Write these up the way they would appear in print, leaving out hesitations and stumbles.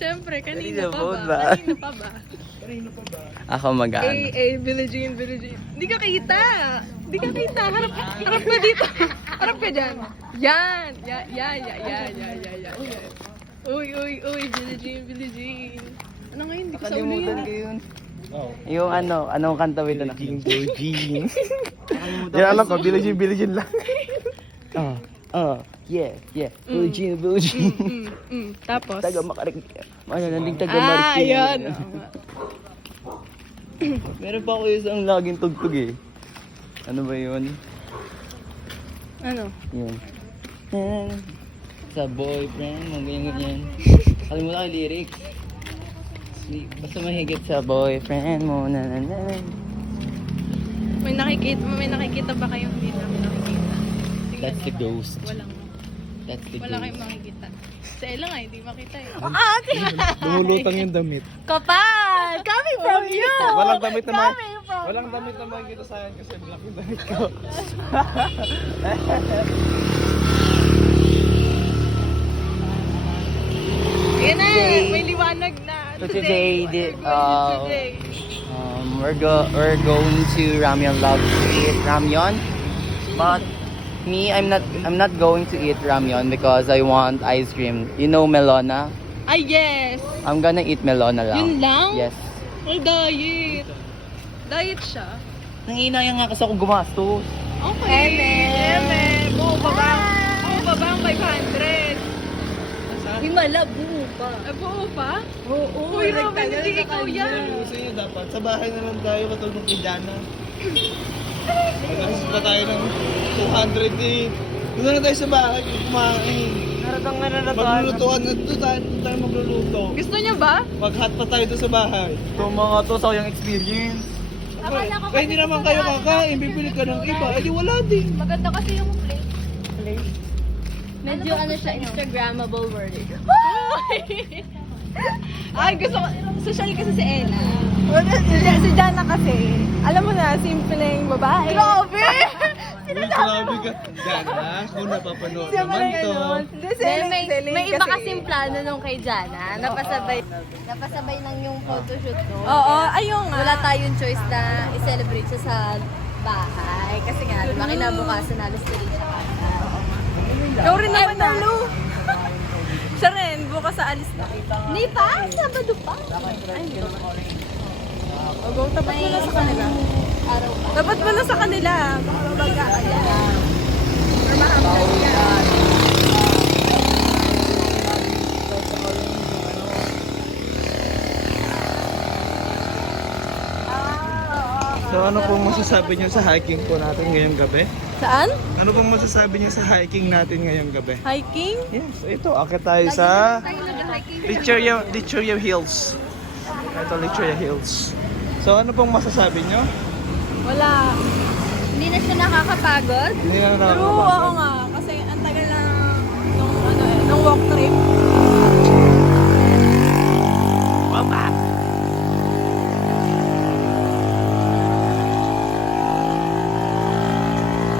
Siyempre, Kanina kanina pa vote ba? ba? Kanina pa ba? Ako mag-ano. Billie Jean. Di ka kita. Harap ka dito. Harap ka dyan. Yan. Uy, Billie Jean. Ano ngayon? Di ko sa ulo Nakalimutan yun. ko yun. Yung anong kanta ba ito na? Jean. Nakalimutan Yan alam ko, Billie Jean lang. Yeah. Billie Jean. Tapos? Taga Makarik. Nanding taga Marikina. Ayun. Meron pa ako isang laging tugtog eh. Ano ba yun? Ano? Yun. Sa boyfriend mo, ganyan. Kalimutan ko yung lyrics. Basta mahigit sa boyfriend mo, na. May nakikita ba kayong hindi namin nakikita? Tingnan That's the mo. ghost. Wala kayong makikita. Sa Ella nga, hindi makita eh. Lumulutang yung damit. Kapal! Coming from you! Walang damit na Coming from Walang damit na makikita sa akin kasi black yung damit ko. Yan na! May liwanag na. So today, Today. we're going to Ramyeon Love to eat ramyeon. But me, I'm not going to eat ramyeon because I want ice cream. You know Melona? Ay, yes! I'm gonna eat Melona lang. Yun lang? Yes. Ay, diet. Diet siya. Nanginayang nga kasi ako gumastos. Okay. Eme. Buo pa ba ang 500? Himala, buo pa. Buo pa? Oo. Uy, Robin, hindi ikaw yan. Gusto nyo dapat, sa bahay na lang tayo matulog kay Jana. Mag-asis pa tayo ng 200 eh. Doon na lang tayo sa bahay kumain. Naratang nga na Maglulutuan na doon tayo magluluto. Gusto niya ba? Mag-hot pa tayo doon sa bahay. Itong mga to, sayang experience. Kaya hindi naman kayo kakain, bibili ka ng iba, edi wala din. Maganda kasi yung plate. Medyo ano siya, Instagrammable word. Ay, gusto ko. Social kasi si Ella. Si Jana kasi, alam mo na, simple na yung babae. Grabe! Grabe ka. Jana, kung napapanood naman to. May iba kasing plano nung kay Jana. Napasabay lang yung photoshoot doon. Oo, ayun nga. Wala tayong choice na i-celebrate siya sa bahay. Kasi nga, diba, kinabukasan alas na rin siya kanta. Ikaw rin naman na. Siya rin, bukas sa alis na. Hindi pa? Sabado pa? Ogo, tapat mo na sa kanila. Araw pa. Tapat mo na sa kanila. Baka mabaga ka yan. Or mahamdan yan. So ano pong masasabi niyo sa hiking po natin ngayong gabi? Saan? Ano pong masasabi niyo sa hiking natin ngayong gabi? Hiking? Yes, ito, akit tayo sa Licheria Hills. Ito, Licheria Hills. So ano pong masasabi niyo? Wala. Hindi na siya nakakapagod. Hindi na True, nakakapagod. oo nga. Kasi ang tagal na nung walk trip.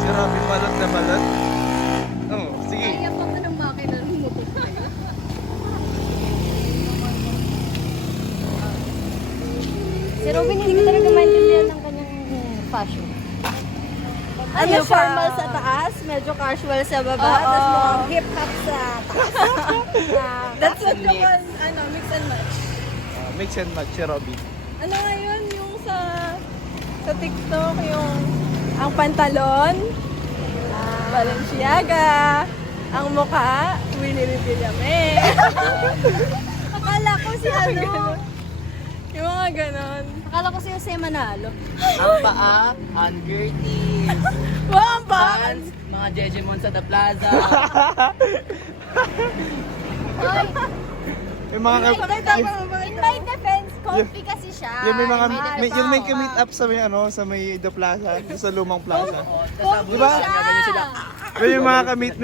Si Robby balot na balot. Oo, sige. Kaya pa ka ng makina ng motor tayo. Si Robin hindi ko talaga maintindihan ng kanyang fashion. Ano Ano, siya? formal sa taas, medyo casual sa baba, Oo. tapos mukhang hip-hop sa taas. That's what you want, mix and match. Mix and match si Robby. Ano nga yun, yung sa TikTok, yung ang pantalon, Balenciaga, ang mukha, Winnie Villame. Akala ko si ano, Yung mga ganon. akala ko si Jose Manalo. Ang paa, ungerties, Wow, ang baan! pants, mga Jejemon sa The Plaza. Oy, Yung mga in my defense, comfy kasi siya. yung may mga yung may defense. meet up sa may ano sa may The Plaza, sa lumang plaza. Comfy Diba? siya. May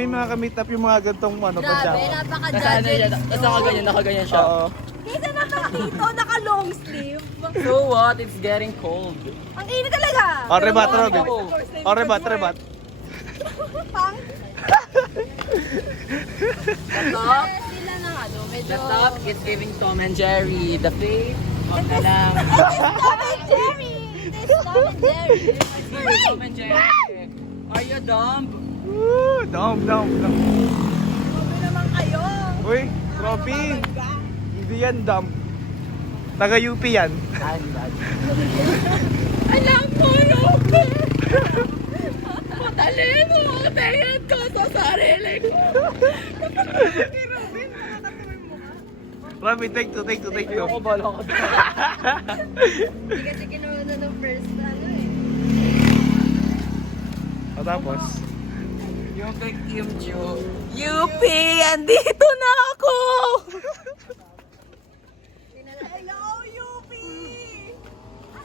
mga ka-meet up yung mga gantong ano Grabe, pajama. Nasa ano siya, napaka-judged. tapos nakaganyan siya. Oo. Kaysa naman dito, naka-long sleeve. So what? It's getting cold. Ang init talaga. O, rebat, Robby. O, rebat. Pang. Stop. Sila na nga medyo... The top is giving Tom and Jerry. The face, wag na lang. Tom and Jerry! This is Tom and Jerry! Tom and Jerry. Are you dumb? Woo! Dom. Grabe naman kayo. Uy, Robby. Hindi yan dam. Taga-UP yan. Alam mo, Robert! Matalino ang tingin ko sa sarili ko. Kay Robin, nakakatawa yung mukha. Robby, take two. Ako bala ko. Hindi kasi kinuha ng first ano eh. O tapos? Yung kay Kim Joo. UP, andito na ako! Hello, UP!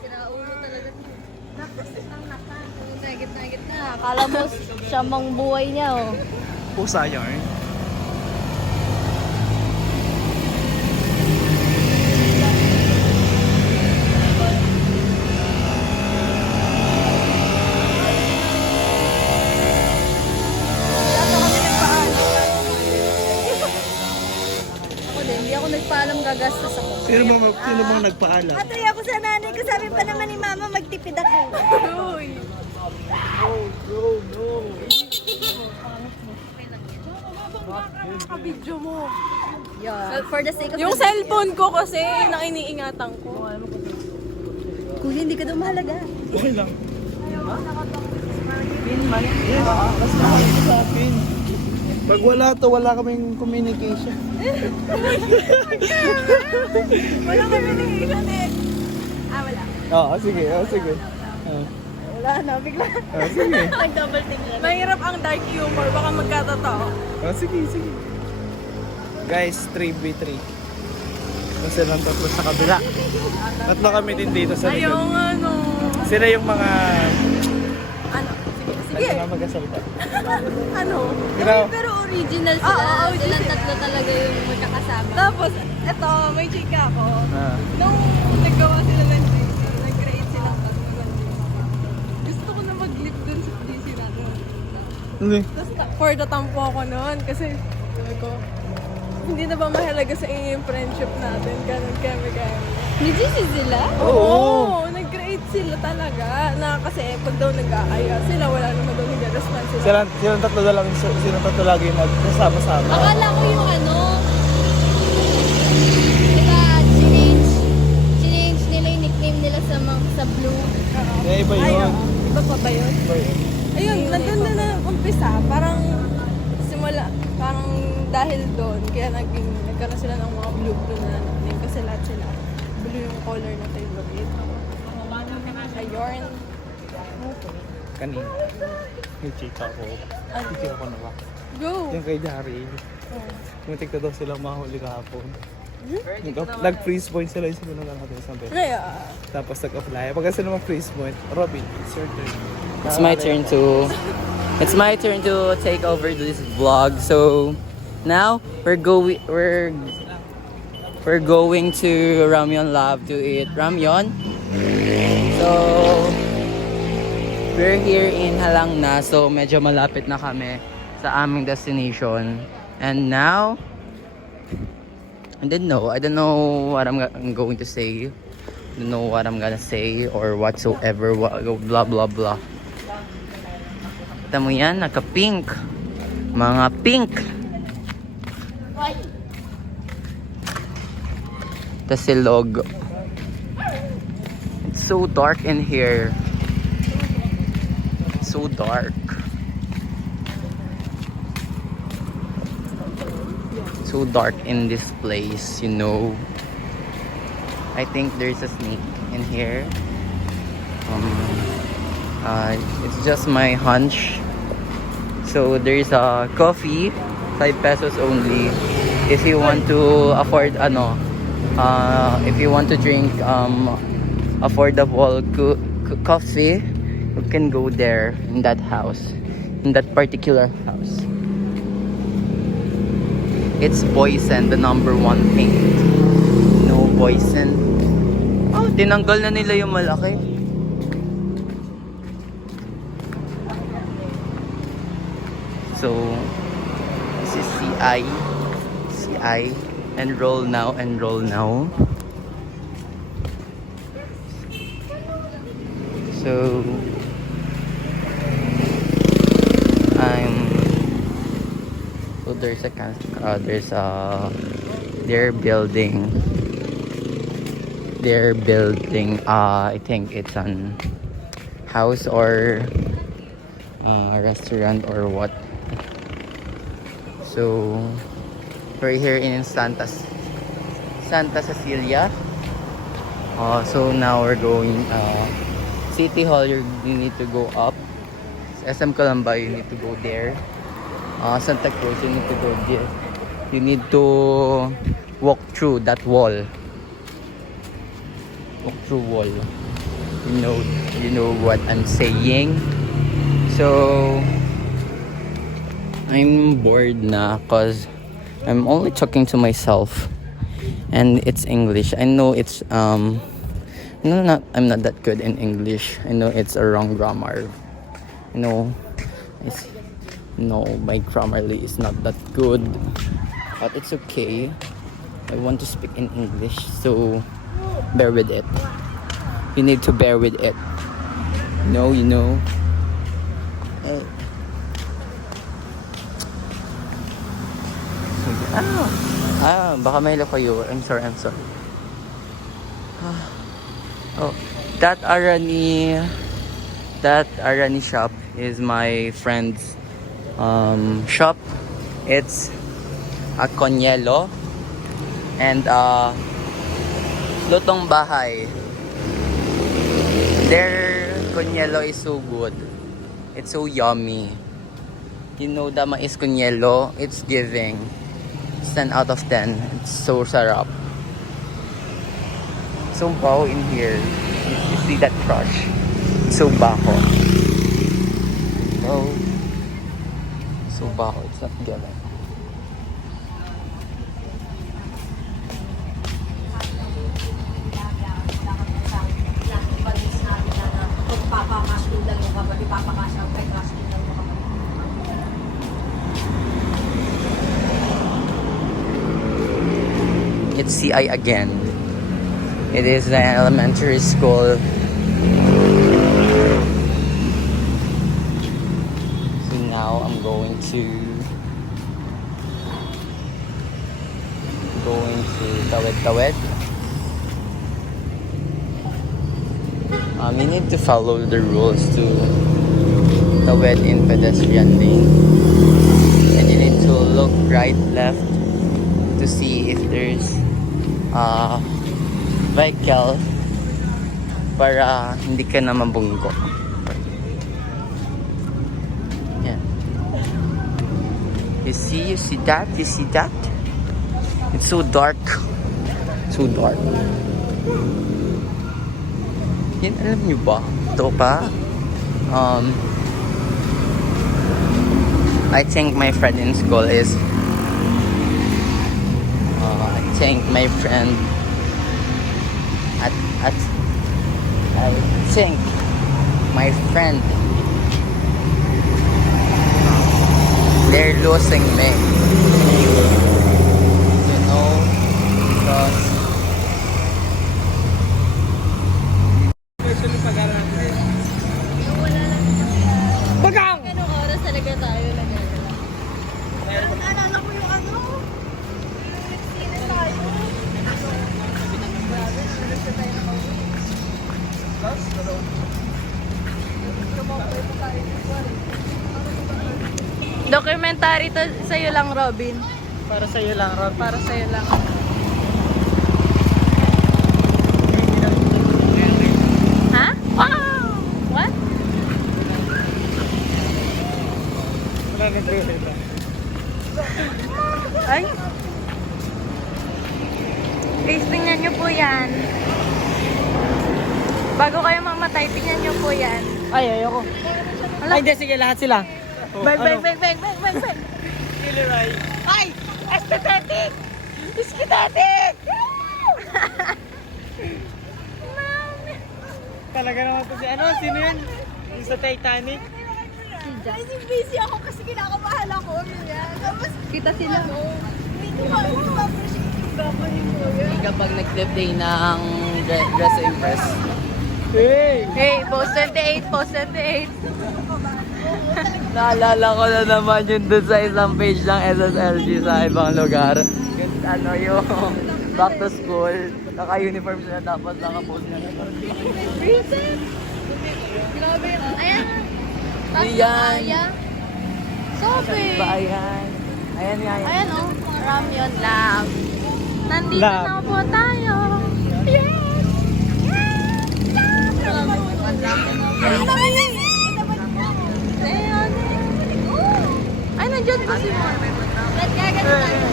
Sinaulo talaga. Nagit na. Akala mo siya mang buhay niya oh. Pusa yarn. Ako din, hindi ako nagpaalam gagastos ako. Sino bang nagpaalam? Patay ako sa nanay ko. Sabi pa naman ni mama magtipid ako. Uy! Nakabidyo mo. Yeah. For the sake of Yung the cellphone ko kasi, yun ang iniingatan ko. Kuya, hindi ka daw mahalaga. Okay lang. Basta sa akin. Pag wala to, wala kaming communication. Wala kami nangiilan eh. Wala. Oo, sige. Wala na, bigla. Sige. Nag-double think na. Mahirap ang dark humor, baka magkatotoo. Sige. Guys, 3v3. Kasi lang tatlo sa kabila. Tatlo kami din dito sa likod. Ayaw nga no. Sila yung mga... Ano? Sige. Ano na magkasalita? Ano? Grabe. Pero original sila. Oo, Silang tatlo talaga yung magkakasama. Tapos, eto, may chika ako. Ah. Nung naggawa sila ng GC, nag-create sila ng tatlo ng GC. Gusto ko na mag-lip dun sa GC natin. Hindi. Tapos, for the tampo ako noon kasi sabi ko, hindi na ba mahalaga sa inyo yung friendship natin? Ganun kami. Ni GC sila? Oo, nag-create sila talaga. Na kasi pag daw nag-aaya sila, wala naman daw nag-respond sila. Silang tatlo na lang, silang tatlo lagi yung nagsasama-sama. Akala ko yung ano, diba, change nila yung nickname nila sa Blue. Eh, iba Ay, yun. oo. Iba pa ba yun? Iba yun. Ayun, nandun na umpisa. Parang parang dahil doon, kaya nagkaroon sila ng mga blue na nickname kasi lahat sila. Blue yung color na favorite. Ayun. Kanina. Yung chika ko. Yung chika ko na ba? Go! Yung kay Dari. Mutik na daw silang mahuli kahapon. Nag-freeze point sila yung sinunod natin isang beses. Kaya, Tapos nag-apply. Pagka sila mag-freeze point, Robin, it's your turn. It's my turn to take over this vlog. So now we're going to Ramyeon Lab to eat ramyeon. So we're here in Halang na, so medyo malapit na kami sa aming destination. And now I don't know what I'm going to say. I don't know what I'm gonna say or whatsoever. Blah blah blah. Kita mo yan, naka-pink. Mga pink. Tasilog. It's so dark in here. So dark. So dark in this place, you know. I think there's a snake in here. It's just my hunch. So there's a coffee, 5 pesos only. If you want to afford if you want to drink affordable coffee, you can go there in that house, in that particular house. It's Boysen, the #1 paint. No Boysen. Oh, tinanggal na nila yung malaki. So, this is CI. And roll now, and roll now. So there's a they're building I think it's an house or a restaurant or what. So we're here in Santa Cecilia. So now we're going City Hall. You need to go up. SM Calamba, you need to go there. Santa Cruz, you need to go there. You need to walk through that wall. Walk through wall. You know what I'm saying. So I'm bored na cause I'm only talking to myself and it's English. I know it's I'm not that good in English. I know it's a wrong grammar. My Grammarly is not that good, but it's okay. I want to speak in English, so bear with it. You need to bear with it. You know. Baka may hilo kayo. I'm sorry. Oh, that Arani shop is my friend's shop. It's a Conielo and Lutong Bahay. Their Conielo is so good. It's so yummy. The mais Conielo, it's giving 10 out of 10. It's so sarap. So baho in here. You see that crush? It's so baho. Oh. So baho. It's not giving. It's CI again. It is the elementary school. So now I'm going to Tawid. You need to follow the rules to Tawid in pedestrian lane. And you need to look right, left to see if there's vehicle para hindi ka na mabunggo. Yeah. You see that? It's so dark. Yan, alam nyo ba? Ito pa. I think my friend in school is they're losing me. Because Anong oras talaga tayo nag-aaral? Naalala ko yung sine tayo. Documentary to sa'yo lang, Robin. Para sa'yo lang, Rob. Para sa'yo lang. Ha? Wow! What? Wala nag-reheba. Ay! Guys, tingnan nyo po yan. Bago kayo mamatay, tingnan nyo po yan. Ay, ayoko. Ay, hindi. Sige, lahat sila. Bang! Kiliray. Ay! Aesthetic! Aesthetic! Talaga naman ito si sino yun? Yung sa Titanic? Guys, busy ako kasi kinakabahan ako. Tapos, kita sila. Hindi ko ma-appreciate. Kapag nag-flip day ng Dress to Impress. Hey, post 28, post 28. Naalala ko na naman yun dun sa isang page ng SSLG sa ibang lugar. Yung ano yung back to school. Naka-uniform sila tapos naka-post na Ayan. Ayan. Ayan. Sobe. Ba ayan? Ayan yan. Ayan oh, Ramyon Lab. Nandito Lab. na po tayo. Yes! Ay, nandiyan pa si Mon. Let's gagat tayo.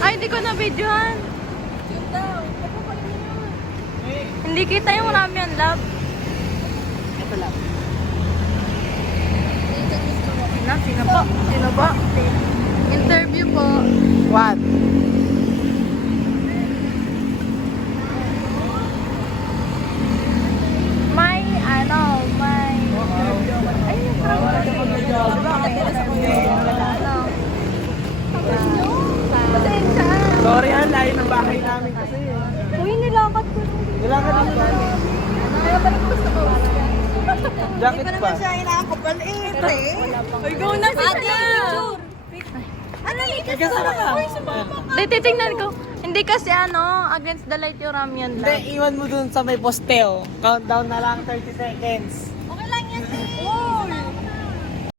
Ay, hindi ko na videohan. Hindi kita yung Ramyon Lab. Ito lang. Sino po? Sino po? Interview po. What? May, may... Ay, Pasensya. Sorry, ang layo ng bahay namin kasi. Uy, nilakad ko. Nilakad din namin. Kaya pala gusto ko. Jacket pa. Uy, go na si Hindi, titingnan ko. Hindi kasi against the light yung Ramyon Hindi, Lab. iwan mo dun sa may postel. Countdown na lang 30 seconds.